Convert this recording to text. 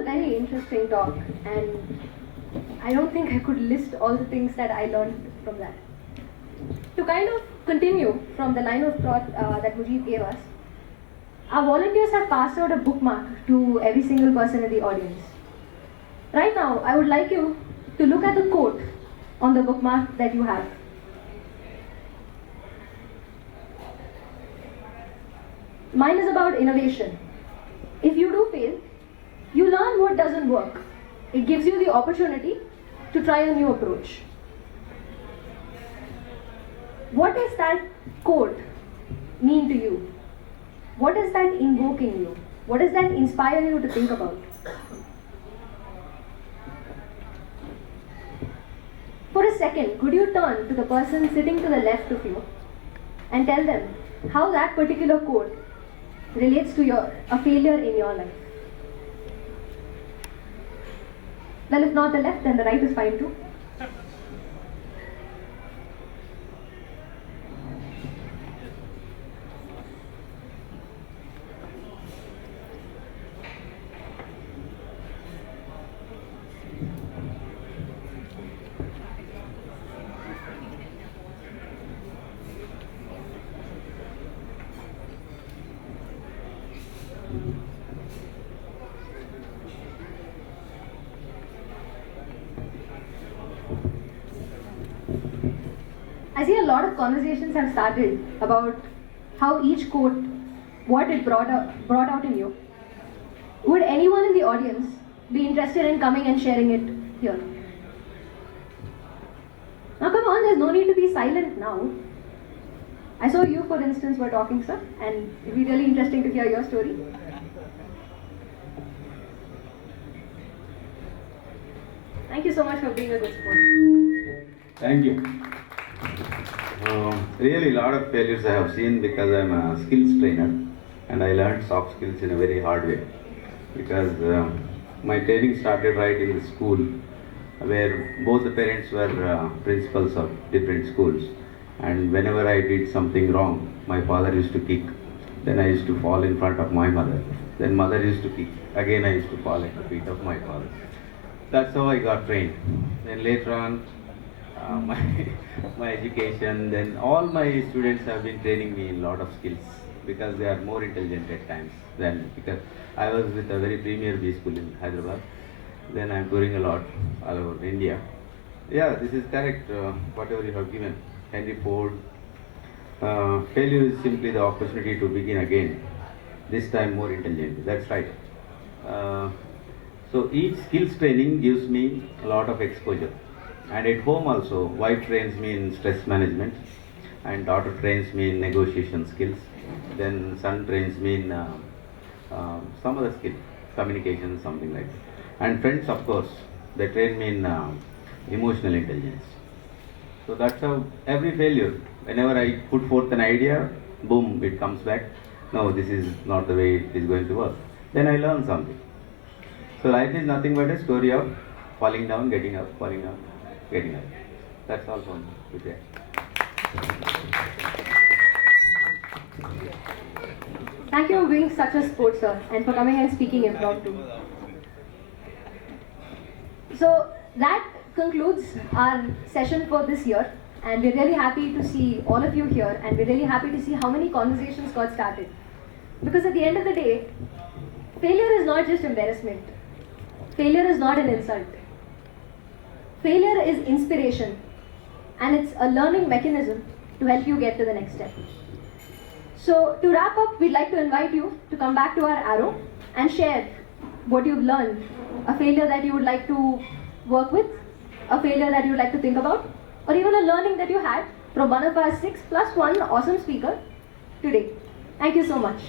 a very interesting talk, and I don't think I could list all the things that I learned from that. To kind of continue from the line of thought that Mujib gave us, our volunteers have passed out a bookmark to every single person in the audience. Right now, I would like you to look at the quote on the bookmark that you have. Mine is about innovation. If you do fail, you learn what doesn't work. It gives you the opportunity to try a new approach. What does that quote mean to you? What does that invoke in you? What does that inspire you to think about? For a second, could you turn to the person sitting to the left of you and tell them how that particular quote relates to a failure in your life? Well, if not the left, then the right is fine too. I see a lot of conversations have started about how each quote, what it brought out in you. Would anyone in the audience be interested in coming and sharing it here? Now come on, there's no need to be silent now. I saw you, for instance, were talking, sir, and it'd be really interesting to hear your story. Thank you so much for being a good sport. Thank you. Really, a lot of failures I have seen because I'm a skills trainer and I learned soft skills in a very hard way. Because my training started right in the school where both the parents were principals of different schools. And whenever I did something wrong, my father used to kick. Then I used to fall in front of my mother. Then mother used to kick. Again I used to fall at the feet of my father. That's how I got trained. Then later on, my education, then all my students have been training me in a lot of skills because they are more intelligent at times than, because I was with a very premier B school in Hyderabad. Then I'm touring a lot all over India. Yeah, this is correct, whatever you have given. Henry Ford, failure is simply the opportunity to begin again, this time more intelligently. That's right. So each skills training gives me a lot of exposure. And at home also, wife trains me in stress management and daughter trains me in negotiation skills. Then son trains me in some other skill, communication, something like that. And friends, of course, they train me in emotional intelligence. So that's how every failure, whenever I put forth an idea, boom, it comes back. No, this is not the way it is going to work. Then I learn something. So life is nothing but a story of falling down, getting up, falling down, getting up. That's all from Vijay. Thank you for being such a sport, sir, and for coming and speaking impromptu. So that concludes our session for this year, and we're really happy to see all of you here, and we're really happy to see how many conversations got started. Because at the end of the day, failure is not just embarrassment. Failure is not an insult. Failure is inspiration, and it's a learning mechanism to help you get to the next step. So to wrap up, we'd like to invite you to come back to our arrow and share what you've learned, a failure that you would like to work with, a failure that you would like to think about, or even a learning that you had from one of our 6+1 awesome speakers today. Thank you so much.